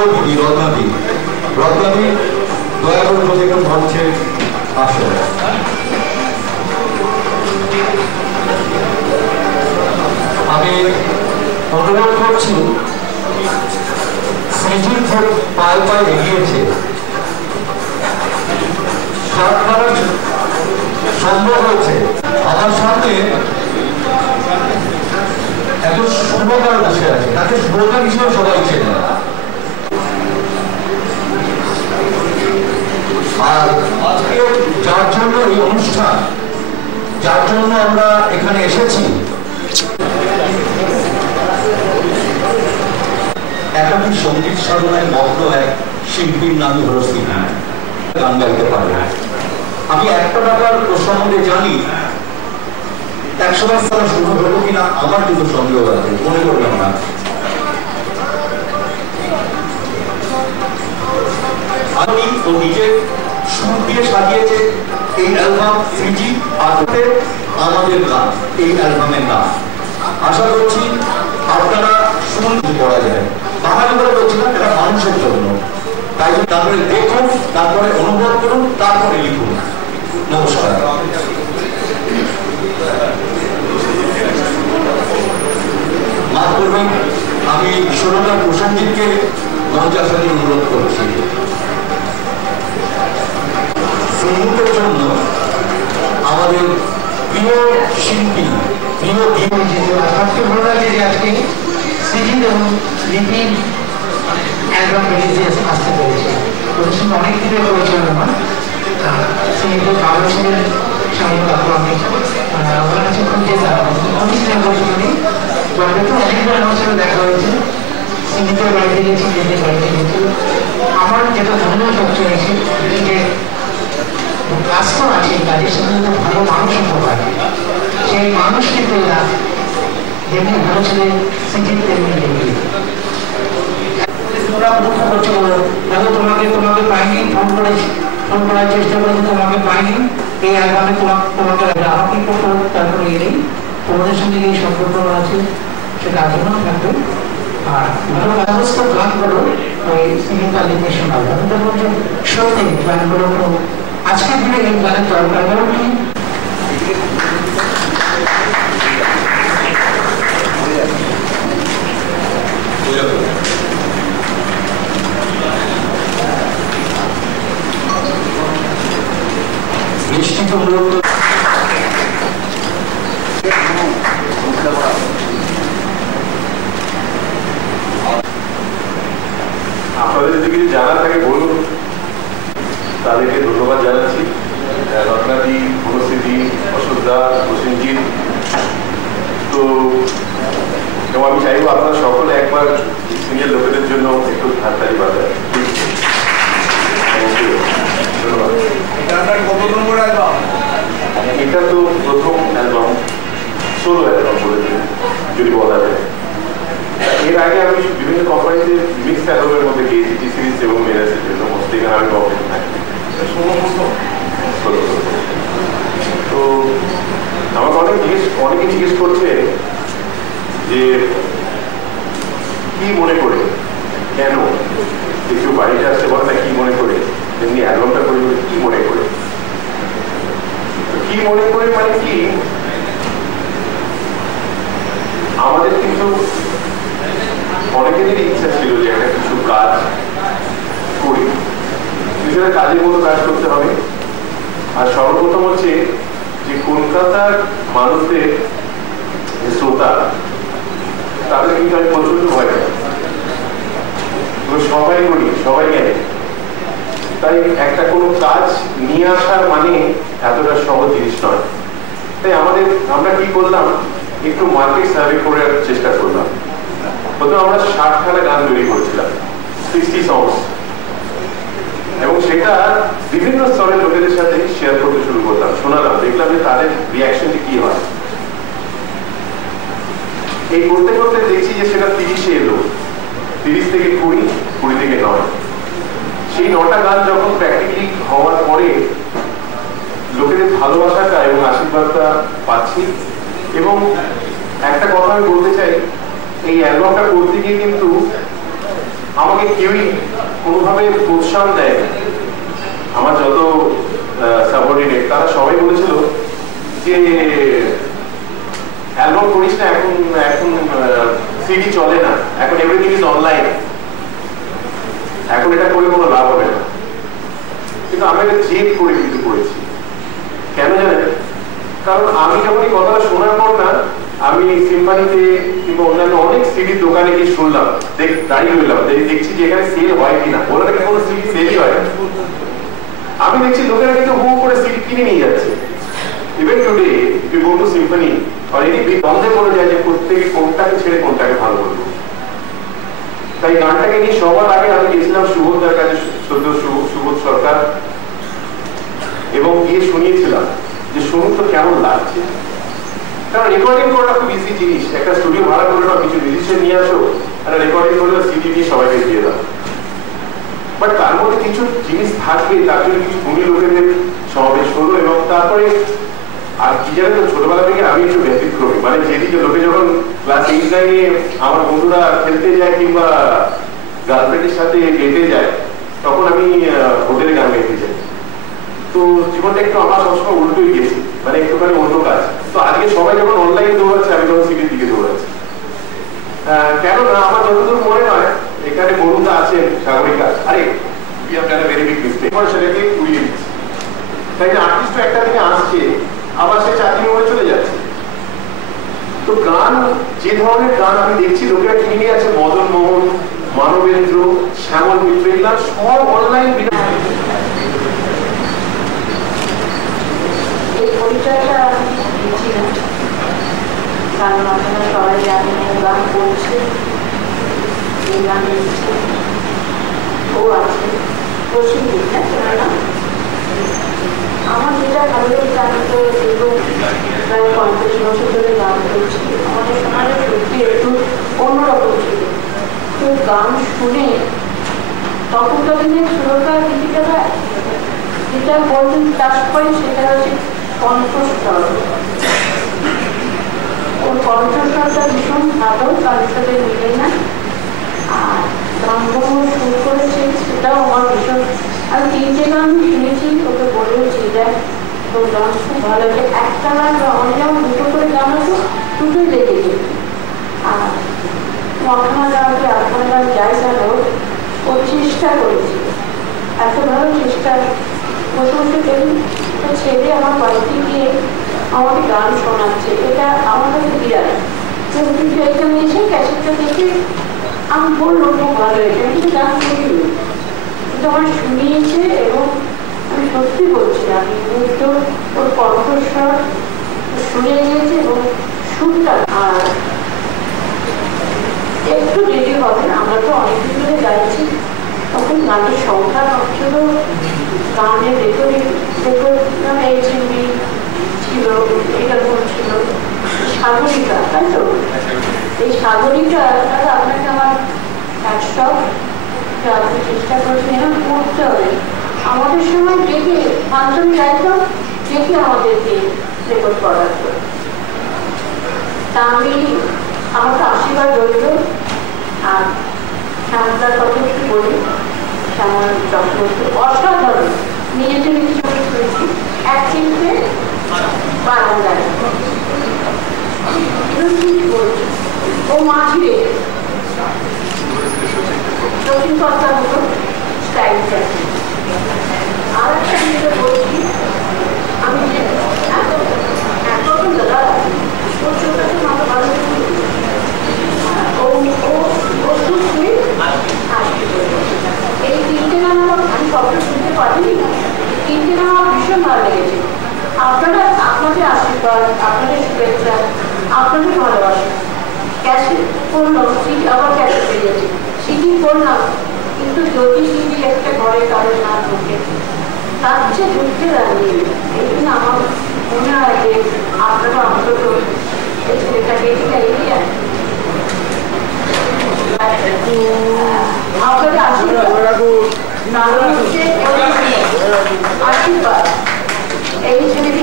প্রিয় দিদি রত্নাদি দয়া করে প্রতিদিন মঞ্চে আসে। আমি অনুরোধ করছি, সৃজিত পায়ে পায়ে এগিয়েছে, সম্ভব হয়েছে। আমার সামনে একজন শুভকার বসে আছে, তাকে শুভকার হিসেবে সবাই চেনে। আর আজকে যার জন্য এই অনুষ্ঠান, যার জন্য আমরা এখানে এসেছি, একাকি সঙ্গীত সাধনায় মগ্ন এক শিল্পীর নামই হল সিনহা, গান গাইতে পারে। আমি একটা ব্যাপার ওর সম্বন্ধে জানি, 100 সাল শুরু হলো কিনা আমার কিন্তু সন্দেহ আছে, মনে করবেন না। আমি ও নিজের সুর দিয়ে সাজিয়েছে এই অ্যালবাম সৃজি, আর আমাদের গান, এই অ্যালবামের গান। আশা করছি আপনারা শুনতে পড়া যায়। বাঙালি বলে বলছিলাম, এটা মানুষের জন্য, তাই তারপরে দেখুন, তারপরে অনুভব করুন, তারপরে লিখুন। নমস্কার। মাফ করবেন, আমি সুরকার প্রসেনজিৎকে মঞ্চে আসার জন্য অনুরোধ করছি। সঙ্গীতের জন্য আমাদের প্রিয় শিল্পী, প্রিয় সবচেয়ে ভালো লাগে যে আজকে সৃজিত এবং লিপির অ্যালবাম রিলিজে আসতে পেরেছে। ওদের সঙ্গে অনেক দিনের পরিচয় আমার, সৃজিত বাংলাদেশের সামনে তারপর আমি ওনার কাছে খুব যেতাম, অনেক দিনের পরিচয় নেই, তো অনেকবার আমার সাথে দেখা হয়েছে। সৃজিতের বাড়িতে গেছি, লিপির বাড়িতে গেছি। আমার যেটা মনে সবচেয়ে আছে যে কাজ তো আছে, কাজের সঙ্গে তো ভালো মানুষও পায়, সেই মানুষকে পেলাম যেমনি ভালো ছেলে সৃজিত তেমনি লিপি। তোমরা দুঃখ করছো বলো, দেখো তোমাকে পাইনি, ফোন করার চেষ্টা করেছি, তোমাকে পাইনি, এই অ্যালবামে তোমাকে আমাকে করতে তারপরে এলেই তোমাদের সঙ্গে এই সম্পর্ক আছে সেটা আজীবন থাকবে। আর ভালো ব্যবস্থ গানগুলো ওই সৃজিত আর লিপির শোনাবে। আমি তো বলছি সত্যি গানগুলো আজকের দিনে এই গানের দরকার, কারণ কি নিশ্চিত অনুরোধ আপনাদের যদি কিছু জানার থাকে বলুন, তাদেরকে ধন্যবাদ জানাচ্ছি। রত্নাদি, গুণশ্রীদি, অশোক দা, প্রসেনজিৎ। তো এবং আমি চাইবো আপনারা সকলে একবার সিনিয়র লোকেদের জন্য একটু হাততালি বাজায়। ধন্যবাদ। এটা তো প্রথম অ্যালবাম, সোলো অ্যালবাম বলেছে যদি বলা যায়। এর আগে আমি বিভিন্ন কোম্পানিতে মিক্স অ্যালবামের মধ্যে গিয়েছি, টি সিরিজ এবং মেরাজের জন্য মোস্টলি আমি কোম্পানি থাকি। তো আমাকে অনেকে জিজ্ঞেস করছে যে কি মনে করে, কেন কেউ বাড়িতে আসতে বলে না কি মনে করে, এমনি অ্যালবামটা করে কি মনে করে। কি মনে করে মানে কি, আমাদের কিন্তু অনেকেরই ইচ্ছা ছিল যে একটা কিছু কাজ করি, নিজেরা কাজের মতো কাজ করতে হবে। আর সর্বপ্রথম হচ্ছে যে কলকাতার মানুষদের যে শ্রোতা, তাদের কিন্তু আমি প্রচন্ড ভয় পাই। সবাই করি, সবাই জানে, তাই একটা কোনো কাজ নিয়ে আসার মানে এতটা সহজ জিনিস নয়। তাই আমরা কি করলাম, একটু মার্কেট সার্ভে করার চেষ্টা করলাম। প্রথমে আমরা 60খানা গান তৈরি করেছিলাম, 60 songs, এবং সেটা বিভিন্ন স্তরের লোকেদের সাথে শেয়ার করতে শুরু করলাম, শোনালাম, দেখলাম যে তাদের রিয়াকশনটা কি হয়। এই করতে করতে দেখছি যে সেটা 30-এ এলো, 30 থেকে 20, 20 থেকে 9। সেই 9টা গান যখন প্র্যাকটিক্যালি হওয়ার পরে লোকেদের ভালোবাসাটা এবং আশীর্বাদটা পাচ্ছি। এবং একটা কথা আমি বলতে চাই, এই অ্যালবামটা করতে গিয়ে কিন্তু আমাকে কেউই কোনোভাবে প্রোৎসাহন দেয় না। আমার যত সাবঅর্ডিনেট তারা সবাই বলেছিল যে অ্যালবাম করিস না, এখন এখন সিডি চলে না, এখন এভরিথিং ইজ অনলাইন, এখন এটা করে কোনো লাভ হবে না। কিন্তু আমি এটা জেদ করে কিন্তু করেছি। কেন জানেন? কারণ আমি যখন এই কথাটা শোনার পর না, আমি সিম্ফনিতে কিংবা অন্যান্য অনেক সিডির দোকানে গিয়ে শুনলাম, দাঁড়িয়ে রইলাম, দেখছি যে এখানে সেল হয় কিনা। ওরা নাকি কোনো সিডি সেলই হয় না। আমি দেখছি লোকেরা কিন্তু হু করে সিডি কিনে নিয়ে যাচ্ছে। Even today if you go to Symphony or any big বন্ধে পড়ে যায় যে প্রত্যেকে কোনটাকে ছেড়ে কোনটাকে ভালো বলবো। তাই গানটাকে নিয়ে সবার আগে আমি গেছিলাম সুবোধদার কাছে, সদ্য সুবোধ সরকার, এবং গিয়ে শুনিয়েছিলাম যে শুনুন তো কেমন লাগছে। কারণ রেকর্ডিং করাটা খুব ইজি জিনিস, একটা স্টুডিও ভাড়া করে নাও, কিছু মিউজিশিয়ান নিয়ে আসো, একটা রেকর্ডিং করলে সিডি দিয়ে সবাইকে দিয়ে দাও। বাট তার মধ্যে কিছু জিনিস থাকবে, তার জন্য কিছু গুণী লোকেদের সমাবেশ হলো। এবং তারপরে আর কি জানেন তো, ছোটবেলা থেকে আমি একটু ব্যতিক্রমী, মানে যেদিকে লোকে যখন ক্লাস 8-9-এ আমার বন্ধুরা খেলতে যায় কিংবা গার্লফ্রেন্ডের সাথে ডেটে যায়, তখন আমি হোটেলে গান গাইতে যাই। তো জীবনটা একটু আমার সবসময় উল্টোই গেছে, মানে একটুখানি অন্য কাজ। তো আজকে সবাই যখন অনলাইনে দৌড়াচ্ছে, আমি তখন সিটির দিকে দৌড়াচ্ছি। কেননা আমার যতদূর মনে হয় এখানে বরুণদা আছেন, সাগরিকা, আরে we have done a very big mistake, সেটাকে উড়িয়ে দিচ্ছি। তাই না, আর্টিস্ট একটা থেকে আসছে, আবার সে চাকরি করে চলে যাচ্ছে। তো গান, যে ধরনের গান আমি দেখছি লোকেরা কিনে আছে, মদন মোহন, মানবেন্দ্র, শ্যামল মিত্র, এগুলা সব অনলাইন। এই পরিচয়টা দিচ্ছি না, কারণ আপনারা সবাই জানেন ও গান করছে, এই গান লিখছে, ও আছে প্রসেনজিৎ, হ্যাঁ তোমার নাম? আমার যেটা ভালো লাগে, আমি তো দীর্ঘ প্রায় 50 বছর ধরে গান করছি। আমাদের সমাজে সত্যি একটু অন্যরকম ছিল। তো গান শুনে তখনকার দিনে সুরকার গীতিকারা যেটা বলতেন চাষ করে, সেটা হচ্ছে কণ্ঠস্বর। ওর কণ্ঠস্বরটা ভীষণ ভালো, কারোর সাথে মিলে না। আর গান শুরু করেছে, সেটাও আমার ভীষণ, আমি 3টে গান শুনেছি, ওকে বলেওছি দেখ তোর গান খুব ভালো লাগে। একটা গান আমার যেমন 2টো করে গান আছে, 2টোই লেগে যেত। আর মখানা গানকে আপনার গান যাই গেল, ও চেষ্টা করেছে, এত ভালো চেষ্টা প্রশংসা করি। ছেলে আমার বাড়িতে গিয়ে আমাকে গান শোনাচ্ছে, এটা আমার কাছে বিরাট। কিন্তু এখানে এসে ক্যাসেটটা দেখে আমি বললাম খুব ভালো হয়েছে, আমি কিন্তু গান করিনি, কিন্তু আমার শুনিয়েছে। এবং আমি সত্যি বলছি, আমি মুগ্ধ, ওর কণ্ঠস্বর শুনে গিয়েছে এবং সুরটা। আর একটু দেরি হবে, আমরা তো অনেকদিন ধরে গাইছি, তখন গানের সংখ্যা ছিল, গানের রেকর্ডিং HMV ছিল, এটা ছিল সাগরিকা, তাই তো? এই সাগরিকা আপনাকে আমার একসব আপনি চেষ্টা করছেন এরকম করতে হবে। আমাদের সময় ডেকে ফাংশন গাইতাম, ডেকে আমাদেরকে রেকর্ড করার জন্য। তা আমি, আমার তো আশীর্বাদ রইল। আর শ্যামলার কথা একটু বলি, শ্যামল চক্রবর্তী অসাধারণ, নিজে থেকে কিছু করেছি, অ্যাক্টিংকে বারান্দায় বলছি, ও মাঝিরে দক্ষিণ কলকাতার মতো স্টাইলটা। আর একটা জিনিস বলছি, আমি যে এখন দাদা ওর চোখটাকে মাথা ভালো এই 3টে গান আমি সবটা শুনতে পারিনি, 3টে গান আমার ভীষণ ভালো লেগেছে। আপনারা, আপনাদের আশীর্বাদ, আপনাদের শুভেচ্ছা, আপনাদের ভালোবাসা। ক্যাসেট করলাম, সিডি আবার ক্যাসেট বেরিয়েছে, সিডি করলাম, কিন্তু যদি সিডি একটা ঘরে কারো না ঢোকে, তার চেয়ে ঢুকতে দাঁড়িয়ে। এই জন্য আমার মনে হয় যে আপনারা অন্তত এই ছেলেটাকে এগিয়ে আপনাদের আশীর্বাদ, আশীর্বাদ এই ছেলেটি,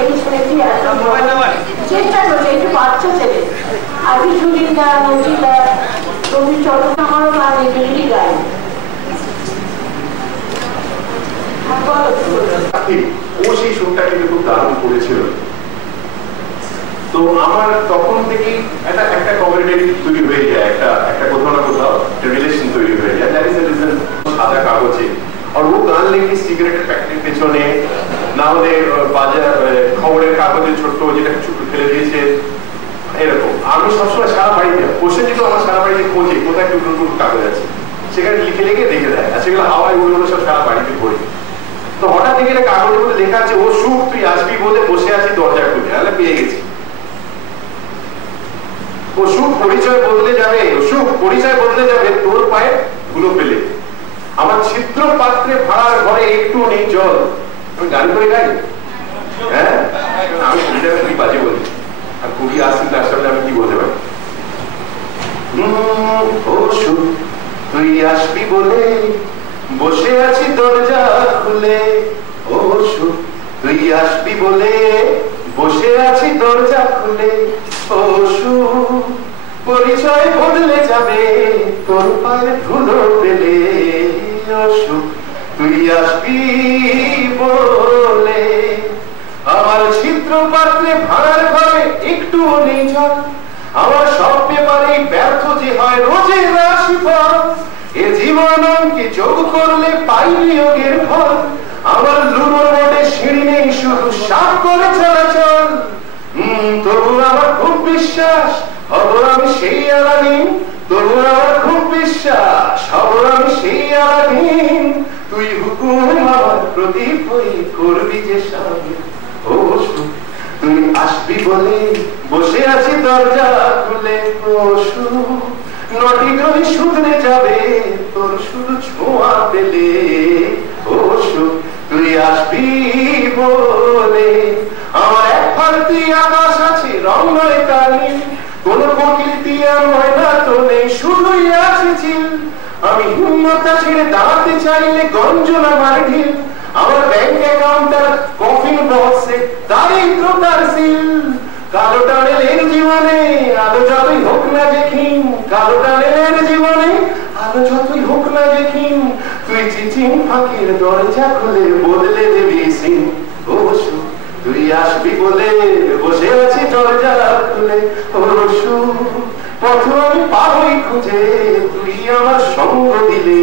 এই ছেলেটি চেষ্টা করছে, একটু বাচ্চা ছেলে, আগে সুচিতা নচিতা রবি চট্টোপাধ্যায় আমারও গান এগুলি গায়। ও সেই সুরটা কিন্তু খুব দারুণ করেছিল। তো আমার তখন থেকেই একটা কমিউনিটি তৈরি হয়ে যায়, একটা কোথাও না কোথাও রিলেশন তৈরি হয়ে যায়। দ্যাট ইজ দ্য রিজন সাদা কাগজে। আর ও গান লেখে সিগারেটের প্যাকেটের পেছনে, না হলে বাজার খবরের কাগজে ছোট্ট যেটা ছোট ফেলে দিয়েছে এরকম। আমি সবসময় সারা বাড়িতে প্রসেনজিৎ আমার সারা বাড়িতে খোঁজে কোথায় একটু নতুন কাগজ আছে, সেখানে লিখে লিখে দেখে দেয়, আর সেগুলো হাওয়ায় উড়ে উড়ে সব সারা বাড়িতে পড়ে। তো হঠাৎ দেখে একটা কাগজের মধ্যে লেখা আছে, ও সুখ তুই আসবি বলে বসে আছি দরজা খুলে, তাহলে পেয়ে গেছি। ও সুখ পরিচয় বদলে যাবে, ও সুখ পরিচয় বদলে যাবে তোর পায়ে ধুলো ফেলে। আমার ছিদ্র পাত্রে ভাড়ার ঘরে একটু নেই জল। আমি গান করে গাই, হ্যাঁ আমি কবিতাটা কি বাজে বলি, আর কবি আসছেন তার সামনে আমি কি বলতে পারি। ও সুখ তুই আসবি বলে বসে আছি দরজা খুলে, ও সুখ তুই আসবি বলে বসে আছি দরজা খুলে, ও সুখ পরিচয় বদলে যাবে তোর পায়ে ধুলো পেলে, ও সুখ তুই আসবি বলে। আমার ছিদ্র পাত্রে ভাড়ার ঘরে একটু নেই জল, আমার সব ব্যাপারে ব্যর্থ যে হয় রোজের রাশিফল। এ জীবন অঙ্কে যোগ করলে পাই বিয়োগের ফল, আমার লুনোর মোটে সিঁড়ি নেই শুধু সাপ করে চলাচল। তবু আমার খুব বিশ্বাস হব আমি সেই আলাদিন, তবু আমার খুব বিশ্বাস হব আমি সেই আলাদিন। তুই হুকুম আমার প্রদীপ হয়ে করবি যে স্বামী, ও সুখ তুই আসবি বলে বসে আছি দরজা খুলে, ও সুখ নটি গ্রহে শুধরে যাবে তোর শুধু ছোঁয়া পেলে, ও সুখ তুই আসবি বলে। আমার এক ফালতি আকাশ আছে রং নয় তার নীল, কোন প্রকৃতি আর ময়না তো নেই শুধুই আছে চিল। আমি হিম্মতা ছেড়ে দাঁড়াতে চাইলে গঞ্জনা মার ঢিল, আমার ব্যাংক অ্যাকাউন্টার কফিন বক্সে দারিদ্রতার সিল। কালো টানেলের জীবনে আলো যতই হোক না দেখিন, কালো টানেলের জীবনে আলো যতই হোক না দেখিন, তুই চিচিং ফাঁকির দরজা খুলে বদলে দেবি সিং, ও সুখ তুই আসবি বলে বসে আছি দরজা খুলে, ও সুখ পথ আমি পাবই খুঁজে তুই আমার সঙ্গ দিলে,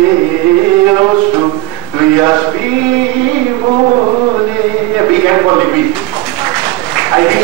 ও সুখ তুই আসবি বলে। বিগ হ্যান্ড ফর লিপি। I think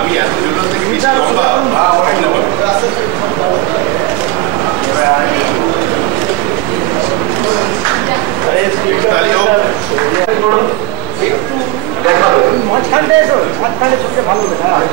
আমি এত জন্য থেকে মাঝখানটা এসো, মাঝখানে শুনতে ভালো হবে।